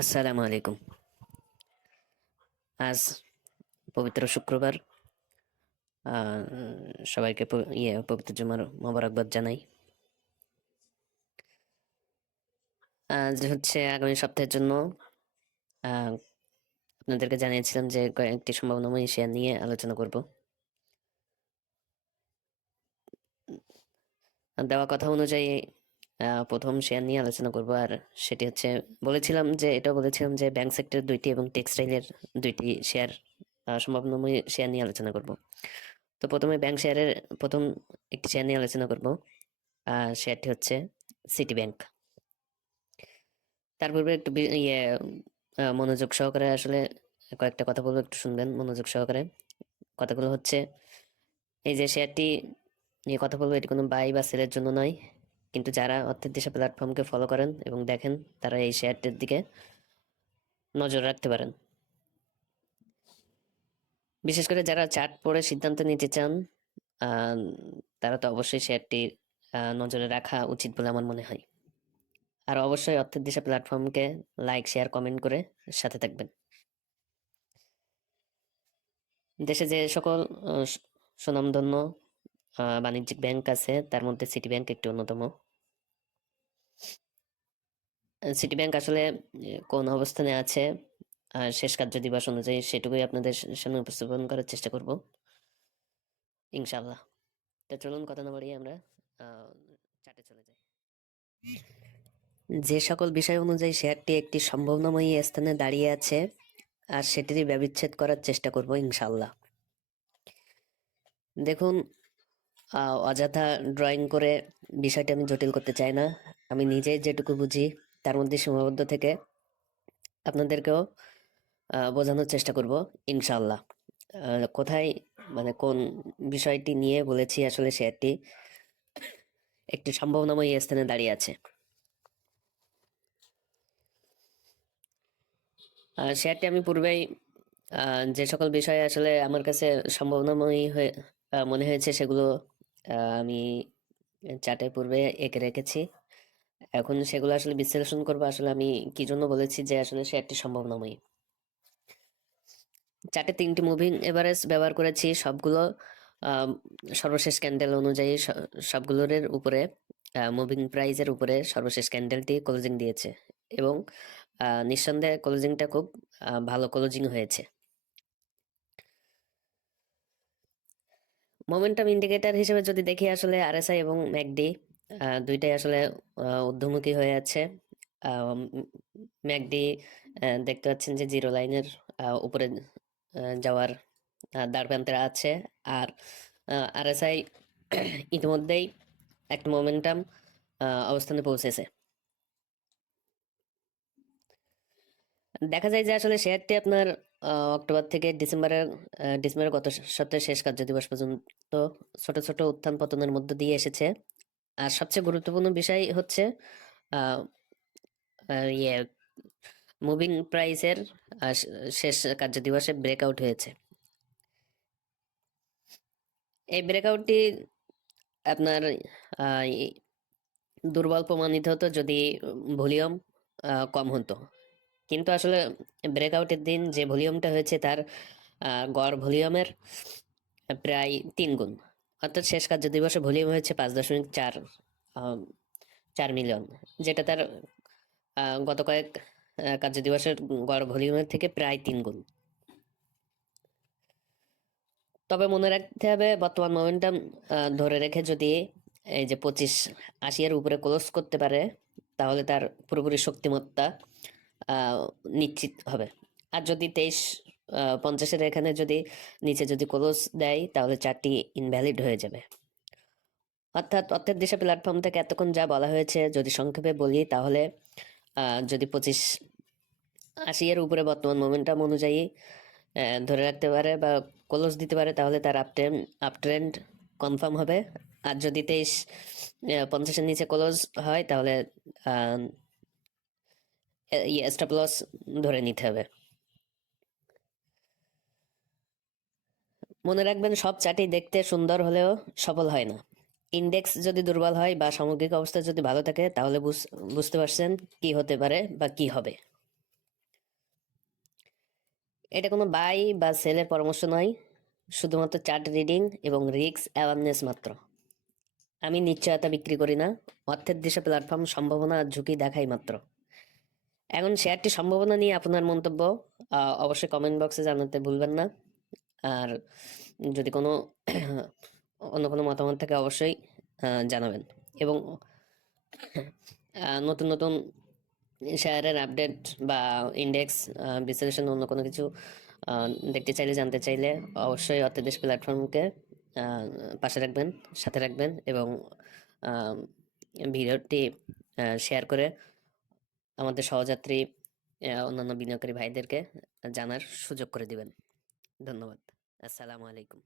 আসসালামু আলাইকুম। আজ পবিত্র শুক্রবার। সবাইকে পবিত্র জুমার মোবারকবাদ জানাই। আজ হচ্ছে আগামী সপ্তাহের জন্য আহ, আপনাদেরকে জানিয়েছিলাম যে কয়েকটি সম্ভাবনাময় শেয়ার নিয়ে আলোচনা করব। দেওয়া কথা অনুযায়ী প্রথম শেয়ার নিয়ে আলোচনা করব, আর সেটি হচ্ছে বলেছিলাম যে ব্যাংক সেক্টর দুইটি এবং টেক্সটাইলের দুইটি শেয়ার, সম্ভাবনাময় শেয়ার নিয়ে আলোচনা করব। তো প্রথমে ব্যাংক শেয়ারের প্রথম একটি শেয়ার নিয়ে আলোচনা করব। শেয়ারটি হচ্ছে সিটি ব্যাংক। তার পূর্বে একটু মনোযোগ সহকারে আসলে কয়েকটা কথা বলবো, একটু শুনবেন মনোযোগ সহকারে। কথাগুলো হচ্ছে, এই যে শেয়ারটি নিয়ে কথা বলবো, এটি কোনো বাই বা সেলের জন্য নয়, কিন্তু যারা অর্থের দিশা প্ল্যাটফর্মকে ফলো করেন এবং দেখেন, তারা এই শেয়ারটির দিকে নজর রাখতে পারেন। বিশেষ করে যারা চার্ট পড়ে সিদ্ধান্ত নিতে চান, আহ, তারা তো অবশ্যই শেয়ারটি নজরে রাখা উচিত বলে আমার মনে হয়। আর অবশ্যই অর্থের দিশা প্ল্যাটফর্মকে লাইক, শেয়ার, কমেন্ট করে সাথে থাকবেন। দেশে যে সকল সুনামধন্য বাণিজ্যিক ব্যাংক আছে, তার মধ্যে সিটি ব্যাংক একটি অন্যতম। সিটি ব্যাংক আসলে কোন অবস্থানে আছে, শেষ কার্য দিবস অনুযায়ী সেটুকুই আপনাদের সামনে উপস্থাপন করার চেষ্টা করব, ইনশাআল্লাহ। তো চলুন কথা না বাড়িয়ে আমরা চার্টে চলে যাই। যে সকল বিষয় অনুযায়ী শেয়ারটি একটি সম্ভাবনাময়ী স্থানে দাঁড়িয়ে আছে, আর সেটিরই ব্যবচ্ছেদ করার চেষ্টা করব ইনশাআল্লাহ। দেখুন, অযথা ড্রয়িং করে বিষয়টা আমি জটিল করতে চাই না। আমি নিজেই যেটুকু বুঝি তার মধ্যে সীমাবদ্ধ থেকে আপনাদেরকেও বোঝানোর চেষ্টা করব ইনশাআল্লাহ। কোথায়, মানে কোন বিষয়টি নিয়ে বলেছি আসলে শেয়ারটি একটি সম্ভাবনাময় স্থানে দাঁড়িয়ে আছে। শেয়ারটি আমি পূর্বেই যে সকল বিষয়ে আসলে আমার কাছে সম্ভাবনাময়ী হয়ে মনে হয়েছে, সেগুলো আমি চার্টে পূর্বে এঁকে রেখেছি। এখন সেগুলো আসলে বিশ্লেষণ করবো, আসলে আমি কি জন্য বলেছি যে আসলে শেয়ারটি সম্ভাবনাময়ী। চার্টে 3টি মুভিং এভারেজ ব্যবহার করেছি, সবগুলো আম, সর্বশেষ ক্যান্ডেল অনুযায়ী সবগুলোর উপরে মুভিং প্রাইজের উপরে সর্বশেষ ক্যান্ডেলটি ক্লোজিং দিয়েছে, এবং নিঃসন্দেহে ক্লোজিংটা খুব ভালো ক্লোজিং হয়েছে। মোমেন্টাম ইন্ডিকেটর হিসেবে যদি দেখি, আসলে আরএসআই এবং ম্যাকডি দুইটাই আসলে ঊর্ধ্বমুখী হয়ে আছে। ম্যাকডি দেখতে পাচ্ছেন যে জিরো লাইনের উপরে যাওয়ার দ্বারপ্রান্তে আছে, আর আরএসআই ইতিমধ্যেই একটা মোমেন্টাম অবস্থানে পৌঁছেছে। দেখা যায় যে আসলে শেয়ারটি আপনার অক্টোবর থেকে ডিসেম্বরের গত সপ্তাহের শেষ কার্য দিবস পর্যন্ত ছোট ছোট উত্থান পতনের মধ্য দিয়ে এসেছে। আর সবচেয়ে গুরুত্বপূর্ণ বিষয় হচ্ছে আহ, ইয়ে মুভিং প্রাইসের শেষ কার্য দিবসে ব্রেকআউট হয়েছে। এই ব্রেকআউটটি আপনার দুর্বল প্রমাণিত হতো যদি ভলিউম কম হতো, কিন্তু আসলে ব্রেকআউটের দিন যে ভলিউমটা হয়েছে, তার গড় ভলিউমের প্রায় 3 গুণ। অর্থাৎ শেষ কার্য দিবসে ভলিউম হয়েছে 5.4 মিলিয়ন, যেটা তার গত কয়েক কার্য দিবসের গড় ভলিউমের থেকে প্রায় 3 গুণ। তবে মনে রাখতে হবে, বর্তমান মোমেন্টাম ধরে রেখে যদি এই যে 2580 এর উপরে ক্লোজ করতে পারে, তাহলে তার পুরোপুরি শক্তিমত্তা আহ, নিশ্চিত হবে। আর যদি 2350-এর এখানে যদি নিচে যদি ক্লোজ দেয়, তাহলে চারটি ইনভ্যালিড হয়ে যাবে। অর্থাৎ অর্থের দিশা প্ল্যাটফর্ম থেকে এতক্ষণ যা বলা হয়েছে, যদি সংক্ষেপে বলি, তাহলে যদি 2580 এর উপরে বর্তমান মোমেন্টাম অনুযায়ী ধরে রাখতে পারে বা ক্লোজ দিতে পারে, তাহলে তার আপ ট্রেন্ড কনফার্ম হবে। আর যদি 2350-এর নিচে ক্লোজ হয়, তাহলে স্টপ লস ধরে নিতে হবে। মনে রাখবেন, সব চার্টই দেখতে সুন্দর হলেও সফল হয় না। ইন্ডেক্স যদি দুর্বল হয় বা সামগ্রিক অবস্থা যদি ভালো থাকে, তাহলে বুঝতে পারছেন কি হতে পারে বা কি হবে। এটা কোনো বাই বা সেলের পরামর্শ নয়, শুধুমাত্র চার্ট রিডিং এবং রিস্ক অ্যাওয়ারনেস মাত্র। আমি নিশ্চয়তা বিক্রি করি না, অর্থের দিশা প্ল্যাটফর্ম সম্ভাবনা আর ঝুঁকি দেখাই মাত্র। এখন শেয়ারটি সম্ভাবনা নিয়ে আপনার মন্তব্য অবশ্যই কমেন্ট বক্সে জানাতে ভুলবেন না। আর যদি কোনো অন্য কোনো মতামত থাকে অবশ্যই জানাবেন। এবং নতুন নতুন শেয়ারের আপডেট বা ইন্ডেক্স বিশ্লেষণ অন্য কোনো কিছু দেখতে চাইলে, জানতে চাইলে অবশ্যই অর্থদেশ প্ল্যাটফর্মকে পাশে রাখবেন, সাথে রাখবেন এবং ভিডিওটি শেয়ার করে আমাদের সহযাত্রী অন্যান্য বিনিয়োগকারী ভাইদেরকে জানার সুযোগ করে দিবেন। ধন্যবাদ। আসসালামু আলাইকুম।